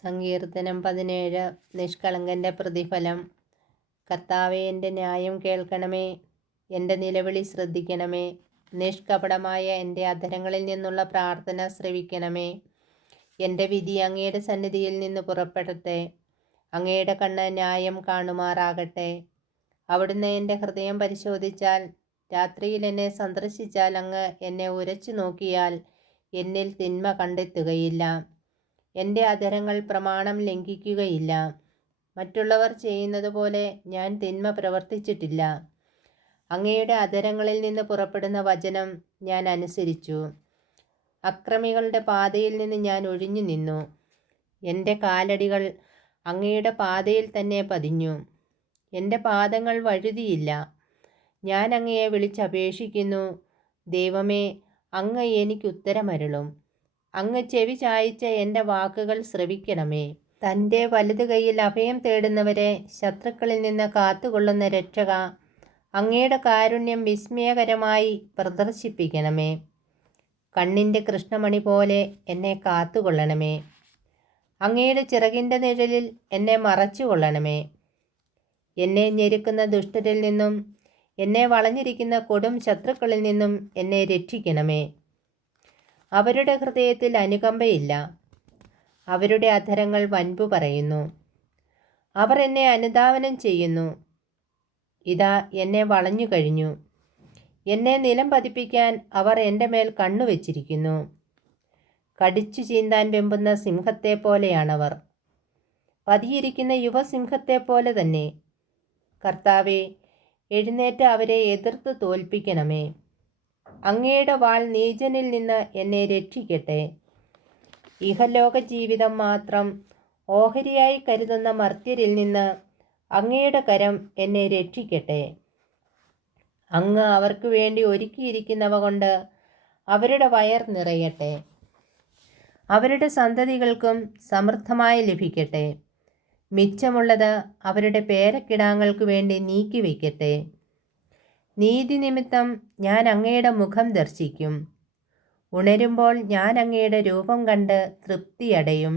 സങ്കീർത്തനം 17. നിഷ്കളങ്കൻ്റെ പ്രതിഫലം. കർത്താവേ, എൻ്റെ ന്യായം കേൾക്കണമേ, എൻ്റെ നിലവിളി ശ്രദ്ധിക്കണമേ. നിഷ്കപടമായ എൻ്റെ അധരങ്ങളിൽ നിന്നുള്ള പ്രാർത്ഥന ശ്രവിക്കണമേ. എൻ്റെ വിധി അങ്ങയുടെ സന്നിധിയിൽ നിന്ന് പുറപ്പെടട്ടെ. അങ്ങയുടെ കണ്ണ് ന്യായം കാണുമാറാകട്ടെ. അവിടുന്ന് എൻ്റെ ഹൃദയം പരിശോധിച്ചാൽ, രാത്രിയിൽ എന്നെ സന്ദർശിച്ചാൽ, അങ്ങ് എന്നെ ഉരച്ചു നോക്കിയാൽ എന്നിൽ തിന്മ കണ്ടെത്തുകയില്ല. എൻ്റെ അധരങ്ങൾ പ്രമാണം ലംഘിക്കുകയില്ല. മറ്റുള്ളവർ ചെയ്യുന്നത് പോലെ ഞാൻ തിന്മ പ്രവർത്തിച്ചിട്ടില്ല. അങ്ങയുടെ അധരങ്ങളിൽ നിന്ന് പുറപ്പെടുന്ന വചനം ഞാൻ അനുസരിച്ചു. അക്രമികളുടെ പാതയിൽ നിന്ന് ഞാൻ ഒഴിഞ്ഞു നിന്നു. എൻ്റെ കാലടികൾ അങ്ങയുടെ പാതയിൽ തന്നെ പതിഞ്ഞു. എൻ്റെ പാദങ്ങൾ വഴുതിയില്ല. ഞാൻ അങ്ങയെ വിളിച്ചപേക്ഷിക്കുന്നു. ദൈവമേ, അങ്ങ് എനിക്ക് ഉത്തരമരുളും. അങ്ങ് ചെവി ചായിച്ച എൻ്റെ വാക്കുകൾ ശ്രവിക്കണമേ. തൻ്റെ വലതു കൈയിൽ അഭയം തേടുന്നവരെ ശത്രുക്കളിൽ നിന്ന് കാത്തുകൊള്ളുന്ന രക്ഷക, അങ്ങയുടെ കാരുണ്യം വിസ്മയകരമായി പ്രദർശിപ്പിക്കണമേ. കണ്ണിൻ്റെ കൃഷ്ണമണി പോലെ എന്നെ കാത്തുകൊള്ളണമേ. അങ്ങയുടെ ചിറകിൻ്റെ നിഴലിൽ എന്നെ മറച്ചുകൊള്ളണമേ. എന്നെ ഞെരുക്കുന്ന ദുഷ്ടരിൽ നിന്നും എന്നെ വളഞ്ഞിരിക്കുന്ന കൊടും ശത്രുക്കളിൽ നിന്നും എന്നെ രക്ഷിക്കണമേ. അവരുടെ ഹൃദയത്തിൽ അനുകമ്പയില്ല. അവരുടെ അധരങ്ങൾ വൻപു പറയുന്നു. അവർ എന്നെ അനുധാവനം ചെയ്യുന്നു. ഇതാ, എന്നെ വളഞ്ഞു കഴിഞ്ഞു. എന്നെ നിലം പതിപ്പിക്കാൻ അവർ എൻ്റെ മേൽ കണ്ണുവെച്ചിരിക്കുന്നു. കടിച്ചു ചീന്താൻ വെമ്പുന്ന സിംഹത്തെ പോലെയാണവർ. പതിയിരിക്കുന്ന യുവസിംഹത്തെപ്പോലെ തന്നെ. കർത്താവേ, എഴുന്നേറ്റ് അവരെ എതിർത്ത് തോൽപ്പിക്കണമേ. അങ്ങയുടെ വാൾ നീചനിൽ നിന്ന് എന്നെ രക്ഷിക്കട്ടെ. ഇഹലോക ജീവിതം മാത്രം ഓഹരിയായി കരുതുന്ന മർത്യരിൽ നിന്ന് അങ്ങയുടെ കരം എന്നെ രക്ഷിക്കട്ടെ. അങ്ങ് അവർക്ക് വേണ്ടി ഒരുക്കിയിരിക്കുന്നവ കൊണ്ട് അവരുടെ വയർ നിറയട്ടെ. അവരുടെ സന്തതികൾക്കും സമൃദ്ധമായി ലഭിക്കട്ടെ. മിച്ചമുള്ളത് അവരുടെ പേരക്കിടാങ്ങൾക്ക് വേണ്ടി നീക്കിവെക്കട്ടെ. നീതി നിമിത്തം ഞാൻ അങ്ങയുടെ മുഖം ദർശിക്കും. ഉണരുമ്പോൾ ഞാൻ അങ്ങയുടെ രൂപം കണ്ട് തൃപ്തിയടയും.